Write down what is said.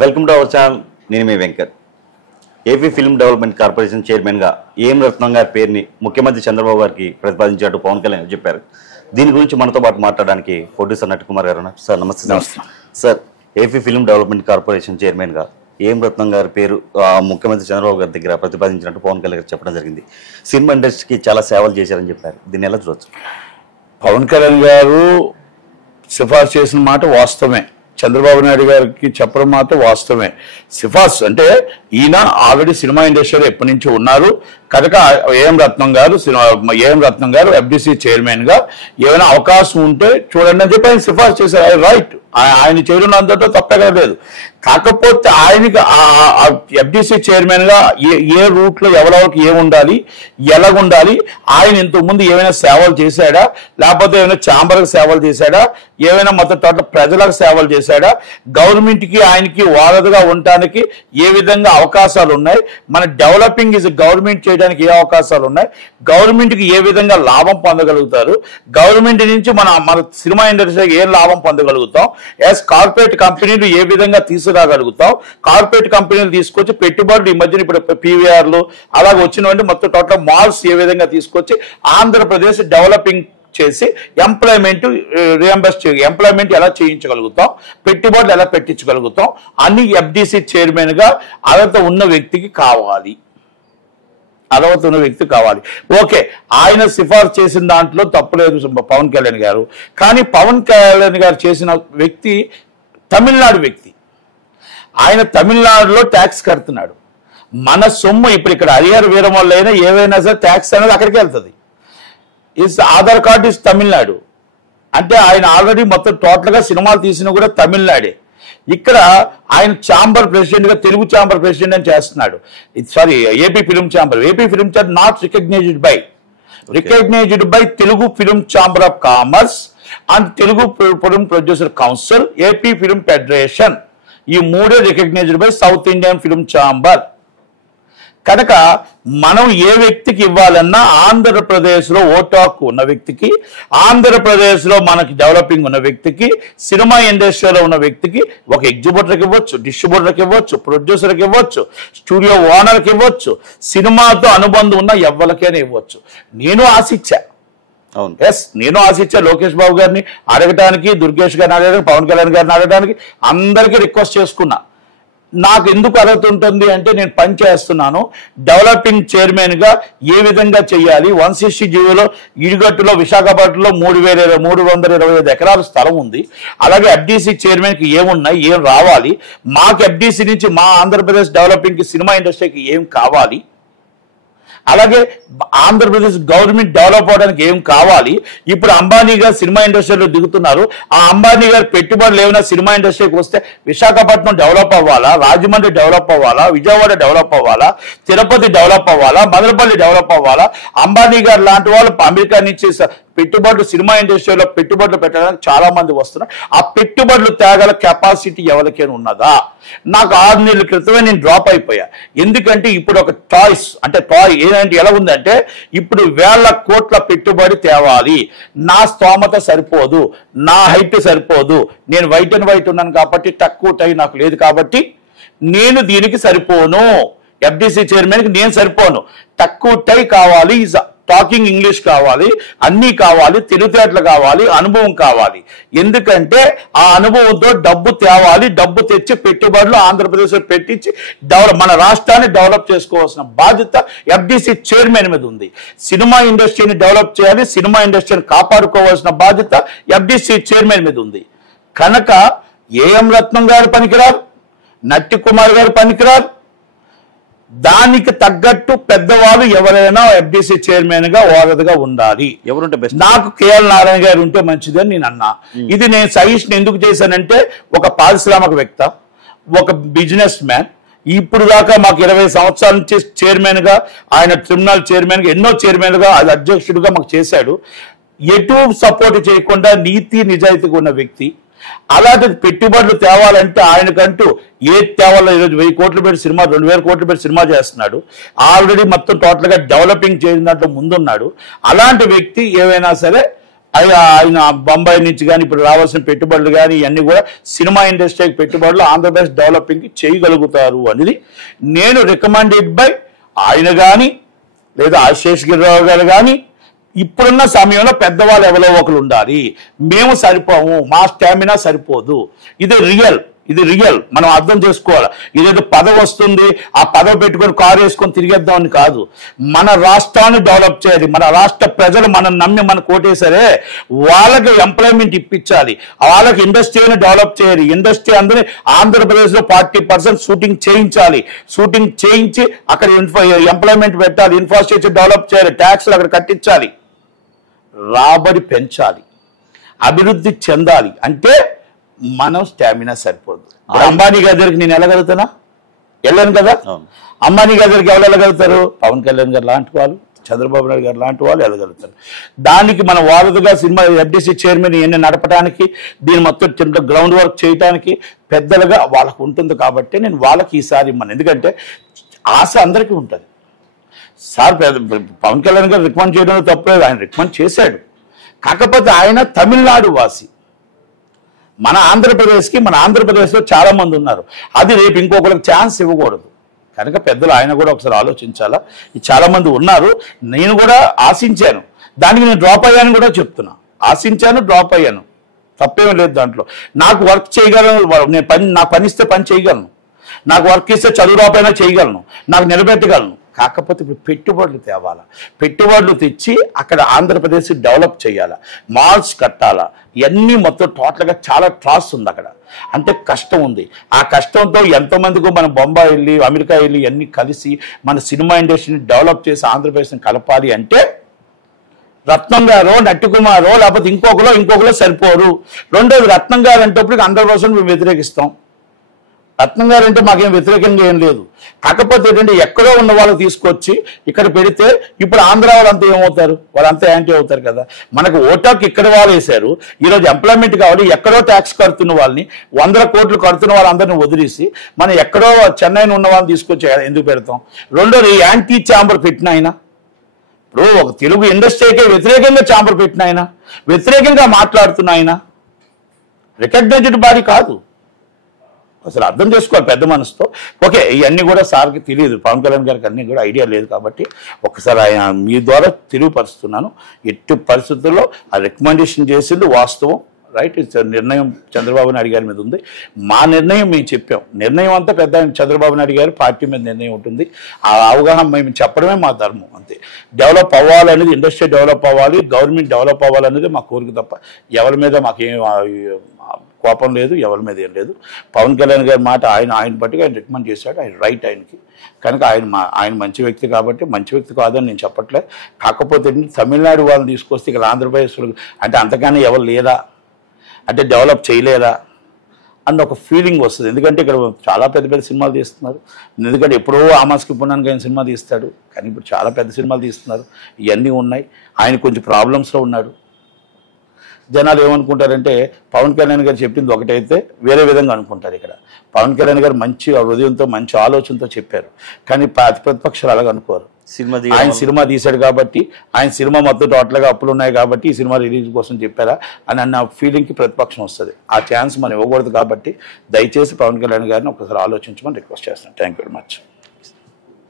Welcome to our channel. నేను మీ Venkat. AP film development corporation చైర్మన్గా ఏఎం రత్నం గారి పేరుని ముఖ్యమంత్రి చంద్రబాబు గారికి ప్రతిపాదించినట్టు పవన్ కళ్యాణ్ చెప్పారు. దీని గురించి మనతో పాటు మాట్లాడడానికి ప్రొడ్యూసర్ నటకుమార్ గారు ఉన్నారు. సార్ నమస్తే. నమస్తే sir. AP film development corporation చైర్మన్గా ఏఎం రత్నం గారి పేరు ముఖ్యమంత్రి చంద్రబాబు గారి దగ్గర ప్రతిపాదించినట్టు పవన్ కళ్యాణ్ గారు చెప్పడం జరిగింది. సినిమా ఇండస్ట్రీకి చాలా సేవలు చేశారని చెప్పారు. దీన్ని ఎలా చూడొచ్చు? పవన్ కళ్యాణ్ గారు సిఫార్సు చేసిన మాట వాస్తవమే, చంద్రబాబు నాయుడు గారికి చెప్పడం మాత్రం వాస్తవమే. సిఫార్సు అంటే ఈయన ఆల్రెడీ సినిమా ఇండస్ట్రీలో ఎప్పటి నుంచో ఉన్నారు కనుక ఏఎం రత్నం గారు ఎఫ్డిసి చైర్మన్ గా ఏమైనా అవకాశం ఉంటే చూడండి అని చెప్పి ఆయన సిఫార్సు చేశారు. రైట్, ఆయన చేయడం అంతటో తప్పగా లేదు. కాకపోతే ఆయనకి ఎఫ్డిసి చైర్మన్ గా ఏ రూట్ లో ఎవరెవరికి ఏముండాలి, ఎలాగుండాలి, ఆయన ఇంతకుముందు ఏమైనా సేవలు చేశాడా, లేకపోతే ఏమైనా ఛాంబర్కి సేవలు చేశాడా, ఏమైనా మొత్తం టోటల్ ప్రజలకు సేవలు చేశాడా, గవర్నమెంట్ కి ఆయనకి వారధిగా ఉండటానికి ఏ విధంగా అవకాశాలు ఉన్నాయి, మన డెవలపింగ్ ఇస్ గవర్నమెంట్ చేయడానికి ఏ అవకాశాలు ఉన్నాయి, గవర్నమెంట్ కి ఏ విధంగా లాభం పొందగలుగుతారు, గవర్నమెంట్ నుంచి మన సినిమా ఇండస్ట్రీకి ఏం లాభం పొందగలుగుతాం, కార్పొరేట్ కంపెనీలు ఏ విధంగా తీసుకురాగలుగుతాం, కార్పొరేట్ కంపెనీలు తీసుకొచ్చి పెట్టుబడులు ఈ మధ్యన ఇప్పుడు పీవీఆర్లు అలాగే వచ్చినవంటి మొత్తం టోటల్ మాల్స్ ఏ విధంగా తీసుకొచ్చి ఆంధ్రప్రదేశ్ డెవలపింగ్ చేసి ఎంప్లాయ్మెంట్ ఎంప్లాయ్మెంట్ ఎలా చేయించగలుగుతాం, పెట్టుబడులు ఎలా పెట్టించగలుగుతాం అన్ని ఎఫ్డిసి చైర్మన్ గా అర్హత ఉన్న వ్యక్తికి కావాలి. ఓకే, ఆయన సిఫార్సు చేసిన దాంట్లో తప్పులేదు పవన్ కళ్యాణ్ గారు. కానీ పవన్ కళ్యాణ్ గారు చేసిన వ్యక్తి తమిళనాడు వ్యక్తి. ఆయన తమిళనాడులో ట్యాక్స్ కడుతున్నాడు. మన సొమ్ము ఇప్పుడు ఇక్కడ హరిహర వీరమల్ల అయినా ఏవైనా సరే ట్యాక్స్ అనేది అక్కడికి వెళ్తుంది. ఆధార్ కార్డు ఇస్ తమిళనాడు అంటే ఆయన ఆల్రెడీ మొత్తం టోటల్గా సినిమాలు తీసిన కూడా తమిళనాడే. ఇక్కడ ఆయన ఛాంబర్ ప్రెసిడెంట్ గా తెలుగు ఛాంబర్ ప్రెసిడెంట్ అని చేస్తున్నాడు. Sorry, AP film chamber not recognised by Telugu film chamber of commerce and Telugu film producer council, AP film federation. ఈ మూడే recognised by south Indian film chamber. కనుక మనం ఏ వ్యక్తికి ఇవ్వాలన్నా ఆంధ్రప్రదేశ్ లో ఓటు హక్కు ఉన్న వ్యక్తికి, ఆంధ్రప్రదేశ్ లో మనకి డెవలపింగ్ ఉన్న వ్యక్తికి, సినిమా ఇండస్ట్రీలో ఉన్న వ్యక్తికి ఒక ఎగ్జిబిటర్కి ఇవ్వచ్చు, డిస్ట్రిబ్యూటర్కి ఇవ్వచ్చు, ప్రొడ్యూసర్కి ఇవ్వచ్చు, స్టూడియో ఓనర్కి ఇవ్వచ్చు, సినిమాతో అనుబంధం ఉన్న ఎవరికైనా ఇవ్వచ్చు. నేను ఆశించా లోకేష్ బాబు గారిని అడగటానికి, దుర్గేష్ గారిని అడగడానికి, పవన్ కళ్యాణ్ గారిని అడగడానికి అందరికీ రిక్వెస్ట్ చేసుకున్నా. నాకు ఎందుకు అర్హత ఉంటుంది అంటే నేను పని చేస్తున్నాను, డెవలపింగ్ చైర్మన్ గా ఏ విధంగా చేయాలి. 160 జీవోలో ఇడిగట్టులో విశాఖపట్నంలో 325 ఎకరాల స్థలం ఉంది. అలాగే ఎఫ్డిసి చైర్మన్ కి ఏమున్నాయి, ఏం రావాలి, మాకు ఎఫ్డిసి నుంచి మా ఆంధ్రప్రదేశ్ డెవలపింగ్ కి సినిమా ఇండస్ట్రీకి ఏం కావాలి, అలాగే ఆంధ్రప్రదేశ్ గవర్నమెంట్ డెవలప్ అవడానికి ఏం కావాలి. ఇప్పుడు అంబానీ గారు సినిమా ఇండస్ట్రీలో దిగుతున్నారు. ఆ అంబానీ గారు పెట్టుబడులు ఏమైనా సినిమా ఇండస్ట్రీకి వస్తే విశాఖపట్నం డెవలప్ అవ్వాలా, రాజమండ్రి డెవలప్ అవ్వాలా, విజయవాడ డెవలప్ అవ్వాలా, తిరుపతి డెవలప్ అవ్వాలా, మదనపల్లి డెవలప్ అవ్వాలా. అంబానీ గారు లాంటి వాళ్ళు అమెరికా నుంచి పెట్టుబడులు సినిమా ఇండస్ట్రీలో పెట్టుబడులు పెట్టడానికి చాలా మంది వస్తున్నారు. ఆ పెట్టుబడులు తేగల కెపాసిటీ ఎవరికైనా ఉన్నదా? నాకు 6 నెలల క్రితమే నేను డ్రాప్ అయిపోయా. ఎందుకంటే ఇప్పుడు ఒక టాయ్ ఏంటంటే ఎలా ఉందంటే ఇప్పుడు 1,000 కోట్ల పెట్టుబడి తేవాలి. నా స్తోమత సరిపోదు, నా హైట్ సరిపోదు, నేను వైట్ అండ్ వైట్ ఉన్నాను కాబట్టి తక్కువ టై నాకు లేదు కాబట్టి నేను దీనికి సరిపోను. ఎఫ్డిసి చైర్మన్కి నేను సరిపోను, తక్కువ టై కావాలి, టాకింగ్ ఇంగ్లీష్ కావాలి, అన్నీ కావాలి, తెలివితేటలు కావాలి, అనుభవం కావాలి. ఎందుకంటే ఆ అనుభవంతో డబ్బు తేవాలి, డబ్బు తెచ్చి పెట్టుబడులు ఆంధ్రప్రదేశ్లో పెట్టించి మన రాష్ట్రాన్ని డెవలప్ చేసుకోవాల్సిన బాధ్యత ఎఫ్డిసి చైర్మన్ మీద ఉంది. సినిమా ఇండస్ట్రీని డెవలప్ చేయాలి, సినిమా ఇండస్ట్రీని కాపాడుకోవాల్సిన బాధ్యత ఎఫ్డిసి చైర్మన్ మీద ఉంది. కనుక ఏఎం రత్నం గారు పనికిరారు, నట్టి కుమార్ గారు పనికిరారు. దానికి తగ్గట్టు పెద్దవాళ్ళు ఎవరైనా ఎఫ్డిసి చైర్మన్ గా వారధిగా ఉండాలి. ఎవరుంటే బెస్ట్? నాకు కేఎల్ నారాయణ గారు ఉంటే మంచిదని నేను అన్నా. ఇది నేను సజెషన్ ఎందుకు చేశానంటే ఒక పారిశ్రామికవేత్త, ఒక బిజినెస్ మ్యాన్. ఇప్పుడు దాకా మాకు 20 సంవత్సరాల నుంచి చైర్మన్ గా, ఆయన ట్రిబ్యునల్ చైర్మన్ గా, ఎన్నో చైర్మన్ గా, అధ్యక్షుడిగా మాకు చేశాడు. ఎటు సపోర్ట్ చేయకుండా నీతి నిజాయితీగా ఉన్న వ్యక్తి. అలాంటి పెట్టుబడులు తేవాలంటే ఆయనకంటూ ఏది తేవాలో ఈరోజు 1000 కోట్లు పెట్టి సినిమా, 2000 కోట్లు పెట్టి సినిమా చేస్తున్నాడు. ఆల్రెడీ మొత్తం టోటల్గా డెవలపింగ్ చేసిన దాంట్లో ముందున్నాడు. అలాంటి వ్యక్తి ఏవైనా సరే ఆయన బొంబాయి నుంచి కానీ ఇప్పుడు రావాల్సిన పెట్టుబడులు కానీ ఇవన్నీ కూడా సినిమా ఇండస్ట్రీకి పెట్టుబడులు ఆంధ్రప్రదేశ్ డెవలపింగ్కి చేయగలుగుతారు అనేది నేను రికమెండెడ్ బై ఆయన కానీ లేదా ఆశేష్ గిరిరావు గారు కానీ ఇప్పుడున్న సమయంలో పెద్దవాళ్ళు ఎవరో ఒకరు ఉండాలి. మేము సరిపోము, మా స్టామినా సరిపోదు. ఇది రియల్ మనం అర్థం చేసుకోవాలి. ఇదేదో పదవి వస్తుంది, ఆ పదవి పెట్టుకొని కారు వేసుకొని తిరిగేద్దామని కాదు. మన రాష్ట్రాన్ని డెవలప్ చేయాలి. మన రాష్ట్ర ప్రజలు మనం నమ్మి మన కోటేసరే వాళ్ళకి ఎంప్లాయ్మెంట్ ఇప్పించాలి, వాళ్ళకి ఇండస్ట్రీని డెవలప్ చేయాలి. ఇండస్ట్రీ అందరినీ ఆంధ్రప్రదేశ్లో 40% షూటింగ్ చేయించాలి. షూటింగ్ చేయించి అక్కడ ఎంప్లాయ్మెంట్ పెట్టాలి, ఇన్ఫ్రాస్ట్రక్చర్ డెవలప్ చేయాలి, ట్యాక్స్లు అక్కడ కట్టించాలి, రాబడి పెంచాలి, అభివృద్ధి చెందాలి. అంటే మనం స్టామినా సరిపోదు. అంబానీ గారి దగ్గరికి నేను వెళ్ళగలుగుతానా? వెళ్ళాను కదా. అంబానీ గారి దగ్గరికి ఎవరు వెళ్ళగలుగుతారు? పవన్ కళ్యాణ్ గారు లాంటి వాళ్ళు, చంద్రబాబు నాయుడు గారు లాంటి వాళ్ళు వెళ్ళగలుగుతారు. దానికి మన వారధిగా సినిమా FDC చైర్మన్ ఇవన్నీ నడపడానికి, దీని మొత్తం గ్రౌండ్ వర్క్ చేయడానికి పెద్దలుగా వాళ్ళకు ఉంటుంది. కాబట్టి నేను వాళ్ళకి ఈసారి ఇమ్మను. ఎందుకంటే ఆశ అందరికీ ఉంటుంది. సార్ పవన్ కళ్యాణ్ గారు రికమెండ్ చేయడం తప్పలేదు, ఆయన రికమెండ్ చేశాడు. కాకపోతే ఆయన తమిళనాడు వాసి, మన ఆంధ్రప్రదేశ్లో చాలా మంది ఉన్నారు. అది రేపు ఇంకొకరికి ఛాన్స్ ఇవ్వకూడదు. కనుక పెద్దలు ఆయన కూడా ఒకసారి ఆలోచించాలా. చాలా మంది ఉన్నారు. నేను కూడా ఆశించాను, దానికి నేను డ్రాప్ అయ్యాను కూడా చెప్తున్నా. ఆశించాను, డ్రాప్ అయ్యాను, తప్పేమీ లేదు దాంట్లో. నాకు వర్క్ చేయగలను, నేను నాకు పని ఇస్తే పని చేయగలను, నాకు వర్క్ ఇస్తే చదువు రాపైనా చేయగలను, నాకు నిలబెట్టగలను. కాకపోతే ఇప్పుడు పెట్టుబడులు తేవాలా, పెట్టుబడులు తెచ్చి అక్కడ ఆంధ్రప్రదేశ్ డెవలప్ చేయాలా, మాల్స్ కట్టాలా, ఇవన్నీ మొత్తం టోటల్గా చాలా ట్రాస్ ఉంది అక్కడ. అంటే కష్టం ఉంది. ఆ కష్టంతో ఎంతోమందికి మనం బొంబాయి వెళ్ళి, అమెరికా వెళ్ళి ఇవన్నీ కలిసి మన సినిమా ఇండస్ట్రీని డెవలప్ చేసి ఆంధ్రప్రదేశ్ని కలపాలి అంటే రత్నం గారో, నట్టికుమారో, లేకపోతే ఇంకొకరు సరిపోరు. రెండోది రత్నం గారు అంటే 100% మేము వ్యతిరేకిస్తాం. రత్నం గారు అంటే మాకేం వ్యతిరేకంగా ఏం లేదు. కాకపోతే ఏంటంటే ఎక్కడో ఉన్న వాళ్ళు తీసుకొచ్చి ఇక్కడ పెడితే ఇప్పుడు ఆంధ్ర వాళ్ళంతా ఏమవుతారు? వాళ్ళంతా యాంటీ అవుతారు కదా. మనకు ఓటాకి ఇక్కడ వాళ్ళు వేశారు, ఈరోజు ఎంప్లాయ్మెంట్ కావాలి. ఎక్కడో ట్యాక్స్ కడుతున్న వాళ్ళని, 100 కోట్లు కడుతున్న వాళ్ళందరినీ వదిలేసి మనం ఎక్కడో చెన్నైని ఉన్న వాళ్ళని తీసుకొచ్చి ఎందుకు పెడతాం? రెండోది యాంటీ ఛాంబర్ పెట్టిన ఆయన, ఇప్పుడు ఒక తెలుగు ఇండస్ట్రీకే వ్యతిరేకంగా ఛాంబర్ పెట్టిన ఆయన, వ్యతిరేకంగా మాట్లాడుతున్న ఆయన రికగ్నైజ్డ్ బాడీ కాదు. అసలు అర్థం చేసుకోవాలి పెద్ద మనసుతో. ఓకే, ఇవన్నీ కూడా సార్కి తెలియదు, పవన్ కళ్యాణ్ గారికి అన్నీ కూడా ఐడియా లేదు. కాబట్టి ఒకసారి ఆయన మీ ద్వారా తెలియపరుస్తున్నాను. ఎట్టి పరిస్థితుల్లో ఆ రికమెండేషన్ చేసింది వాస్తవం, రైట్. నిర్ణయం చంద్రబాబు నాయుడు గారి మీద ఉంది. మా నిర్ణయం మేము చెప్పాం. నిర్ణయం అంతా పెద్ద చంద్రబాబు నాయుడు గారి పార్టీ మీద నిర్ణయం ఉంటుంది. ఆ అవగాహన మేము చెప్పడమే మా ధర్మం, అంతే. డెవలప్ అవ్వాలనేది, ఇండస్ట్రీ డెవలప్ అవ్వాలి, గవర్నమెంట్ డెవలప్ అవ్వాలనేది మా కోరిక తప్ప ఎవరి మీద మాకేం కోపం లేదు, ఎవరి మీద ఏం లేదు. పవన్ కళ్యాణ్ గారి మాట ఆయన బట్టిగా ఆయన రికమెండ్ చేశాడు, ఆయన రైట్ ఆయనకి. కనుక ఆయన మంచి వ్యక్తి కాబట్టి, మంచి వ్యక్తి కాదని నేను చెప్పట్లే. కాకపోతే తమిళనాడు వాళ్ళని తీసుకొస్తే ఇక్కడ ఆంధ్రప్రదేశ్ అంటే అంతకన్నా ఎవరు లేదా, అంటే డెవలప్ చేయలేదా అన్న ఒక ఫీలింగ్ వస్తుంది. ఎందుకంటే ఇక్కడ చాలా పెద్ద పెద్ద సినిమాలు తీస్తున్నారు. ఎందుకంటే ఎప్పుడో ఆమాస్కి పున్నానికి ఆయన సినిమా తీస్తాడు, కానీ ఇప్పుడు చాలా పెద్ద సినిమాలు తీస్తున్నారు. ఇవన్నీ ఉన్నాయి. ఆయన కొంచెం ప్రాబ్లమ్స్లో ఉన్నాడు. జనాలు ఏమనుకుంటారంటే పవన్ కళ్యాణ్ గారు చెప్పింది ఒకటైతే వేరే విధంగా అనుకుంటారు. ఇక్కడ పవన్ కళ్యాణ్ గారు మంచి హృదయంతో, మంచి ఆలోచనతో చెప్పారు, కానీ ప్రతిపక్షాలు అలాగ అనుకోరు. ఆయన సినిమా తీశాడు కాబట్టి, ఆయన సినిమా మొత్తం టోటల్గా అప్పులు ఉన్నాయి కాబట్టి ఈ సినిమా రిలీజ్ కోసం చెప్పారా అని అన్న ఫీలింగ్కి ప్రతిపక్షం వస్తుంది. ఆ ఛాన్స్ మనం ఇవ్వకూడదు. కాబట్టి దయచేసి పవన్ కళ్యాణ్ గారిని ఒకసారి ఆలోచించమని రిక్వెస్ట్ చేస్తాను. Thank you very much.